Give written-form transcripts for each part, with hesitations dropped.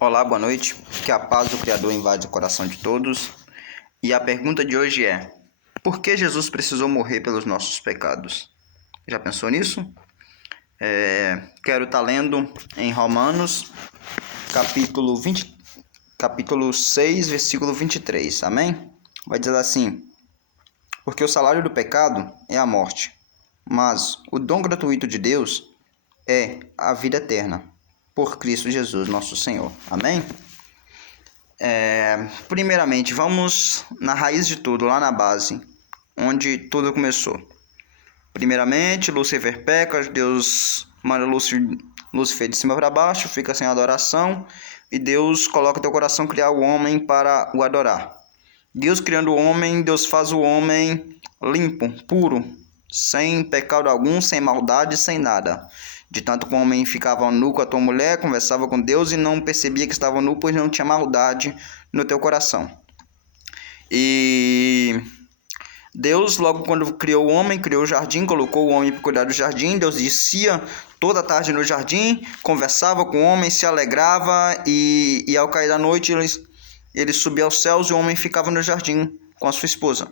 Olá, boa noite. Que a paz do Criador invade o coração de todos. E a pergunta de hoje é: por que Jesus precisou morrer pelos nossos pecados? Já pensou nisso? Quero estar lendo em Romanos, capítulo 6, versículo 23. Amém? Vai dizer assim: porque o salário do pecado é a morte, mas o dom gratuito de Deus é a vida eterna, por Cristo Jesus, nosso Senhor. Amém? Primeiramente, vamos na raiz de tudo, lá na base, onde tudo começou. Primeiramente, Lúcifer peca, Deus manda Lúcifer de cima para baixo, fica sem adoração, e Deus coloca teu coração criar o homem para o adorar. Deus criando o homem, Deus faz o homem limpo, puro, sem pecado algum, sem maldade, sem nada. De tanto que o homem ficava nu com a tua mulher, conversava com Deus e não percebia que estava nu, pois não tinha maldade no teu coração. E Deus, logo quando criou o homem, criou o jardim, colocou o homem para cuidar do jardim. Deus descia toda a tarde no jardim, conversava com o homem, se alegrava e ao cair da noite ele subia aos céus e o homem ficava no jardim com a sua esposa.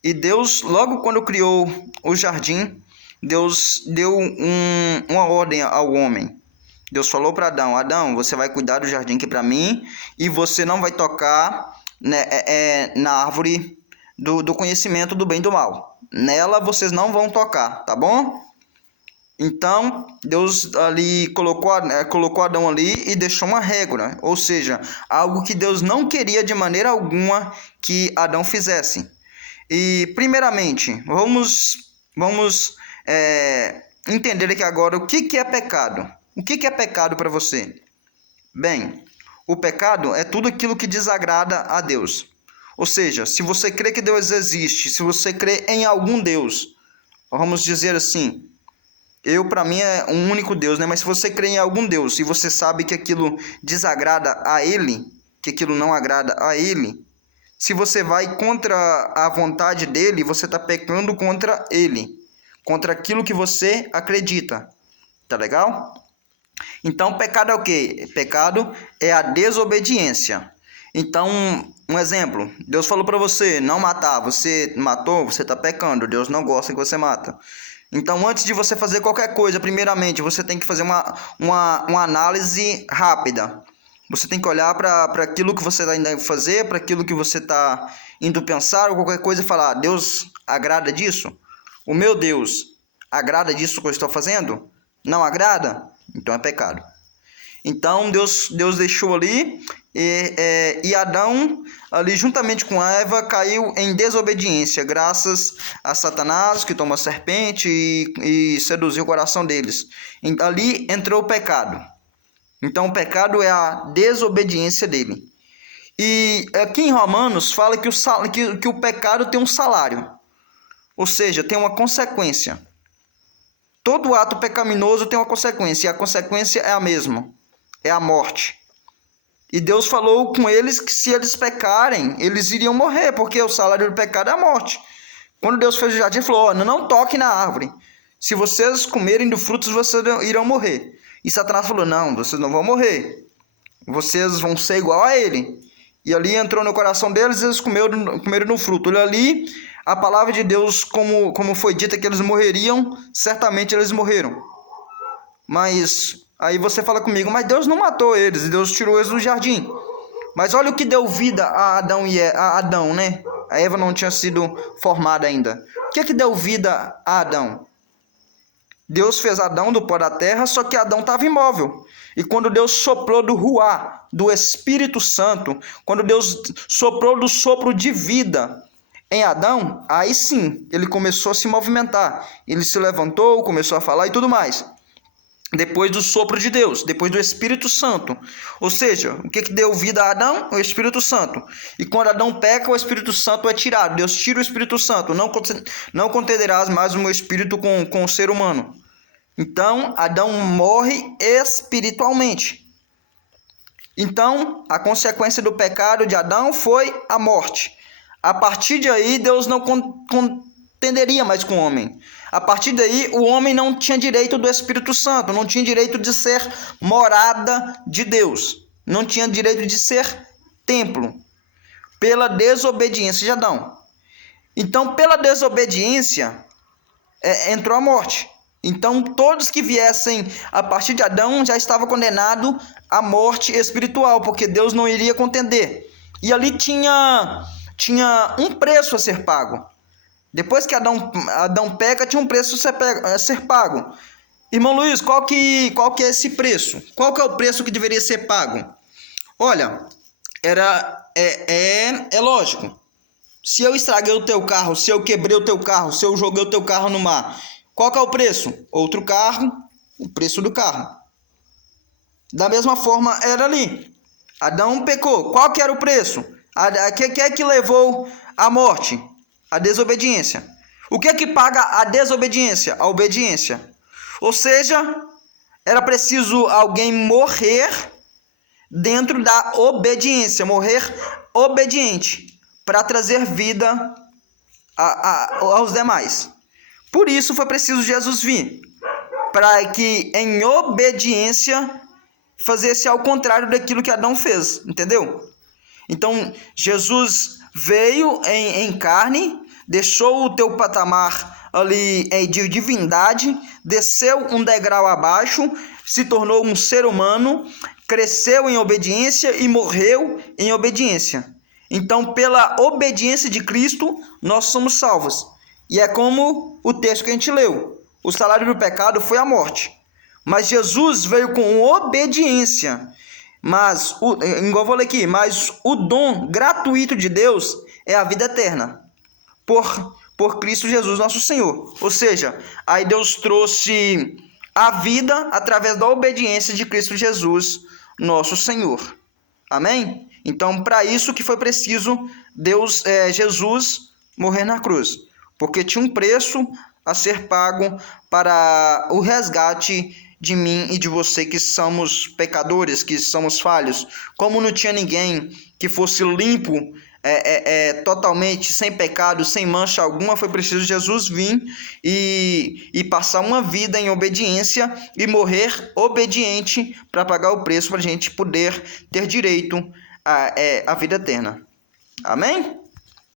E Deus, logo quando criou o jardim, Deus deu uma ordem ao homem. Deus falou para Adão: Adão, você vai cuidar do jardim aqui para mim e você não vai tocar na árvore do conhecimento do bem e do mal. Nela vocês não vão tocar, tá bom? Então, Deus ali colocou Adão ali e deixou uma regra, ou seja, algo que Deus não queria de maneira alguma que Adão fizesse. E, primeiramente, vamos entender aqui agora o que é pecado. O que é pecado para você? Bem, o pecado é tudo aquilo que desagrada a Deus. Ou seja, se você crê que Deus existe, se você crê em algum Deus, vamos dizer assim, para mim é um único Deus, né? Mas se você crê em algum Deus e você sabe que aquilo desagrada a Ele, que aquilo não agrada a Ele, se você vai contra a vontade dEle, você está pecando contra Ele, contra aquilo que você acredita. Tá legal? Então, pecado é o quê? Pecado é a desobediência. Então, um exemplo, Deus falou para você não matar, você matou, você está pecando, Deus não gosta que você mata. Então, antes de você fazer qualquer coisa, primeiramente, você tem que fazer uma análise rápida. Você tem que olhar para aquilo que você está indo fazer, para aquilo que você está indo pensar, ou qualquer coisa e falar: Deus agrada disso? O meu Deus agrada disso que eu estou fazendo? Não agrada? Então é pecado. Então Deus deixou ali e Adão, ali juntamente com Eva, caiu em desobediência, graças a Satanás, que tomou a serpente e seduziu o coração deles. Ali entrou o pecado. Então o pecado é a desobediência dele. E aqui em Romanos fala que o pecado tem um salário, ou seja, tem uma consequência. Todo ato pecaminoso tem uma consequência, e a consequência é a mesma, é a morte. E Deus falou com eles que se eles pecarem, eles iriam morrer, porque o salário do pecado é a morte. Quando Deus fez o jardim, ele falou: não toque na árvore. Se vocês comerem do fruto, vocês irão morrer. E Satanás falou: não, vocês não vão morrer. Vocês vão ser igual a ele. E ali entrou no coração deles e eles comeram no fruto. Olha ali, a palavra de Deus, como foi dita que eles morreriam, certamente eles morreram. Mas aí você fala comigo: mas Deus não matou eles, Deus tirou eles do jardim. Mas olha o que deu vida a Adão, né? A Eva não tinha sido formada ainda. O que deu vida a Adão? Deus fez Adão do pó da terra, só que Adão estava imóvel. E quando Deus soprou do ruá, do Espírito Santo, quando Deus soprou do sopro de vida em Adão, aí sim, ele começou a se movimentar. Ele se levantou, começou a falar e tudo mais. Depois do sopro de Deus, depois do Espírito Santo. Ou seja, o que deu vida a Adão? O Espírito Santo. E quando Adão peca, o Espírito Santo é tirado. Deus tira o Espírito Santo. Não contenderás mais o meu Espírito com o ser humano. Então, Adão morre espiritualmente. Então, a consequência do pecado de Adão foi a morte. A partir de aí, Deus não contenderia mais com o homem. A partir daí, o homem não tinha direito do Espírito Santo, não tinha direito de ser morada de Deus. não tinha direito de ser templo, pela desobediência de Adão. Então, pela desobediência, entrou a morte. Então, todos que viessem a partir de Adão já estavam condenados à morte espiritual, porque Deus não iria contender. E ali tinha um preço a ser pago. Depois que Adão peca, tinha um preço a ser pago. Irmão Luiz, qual que é esse preço? Qual que é o preço que deveria ser pago? Olha, é lógico. Se eu estraguei o teu carro, se eu quebrei o teu carro, se eu joguei o teu carro no mar, qual que é o preço? Outro carro, o preço do carro. Da mesma forma era ali. Adão pecou. Qual que era o preço? Que é que levou à morte? A desobediência. O que é que paga a desobediência? A obediência. Ou seja, era preciso alguém morrer dentro da obediência, morrer obediente, para trazer vida aos demais. Por isso foi preciso Jesus vir, para que em obediência fizesse ao contrário daquilo que Adão fez, entendeu? Então Jesus veio em carne, deixou o teu patamar ali de divindade, desceu um degrau abaixo, se tornou um ser humano, cresceu em obediência e morreu em obediência. Então, pela obediência de Cristo, nós somos salvos. E é como o texto que a gente leu. O salário do pecado foi a morte. Mas Jesus veio com obediência. Mas, igual eu falei aqui, mas o dom gratuito de Deus é a vida eterna. Por Cristo Jesus, nosso Senhor. Ou seja, aí Deus trouxe a vida através da obediência de Cristo Jesus, nosso Senhor. Amém? Então, para isso que foi preciso Jesus morrer na cruz. Porque tinha um preço a ser pago para o resgate de mim e de você, que somos pecadores, que somos falhos. Como não tinha ninguém que fosse limpo, totalmente, sem pecado, sem mancha alguma, foi preciso Jesus vir e passar uma vida em obediência e morrer obediente para pagar o preço para a gente poder ter direito à vida eterna. Amém?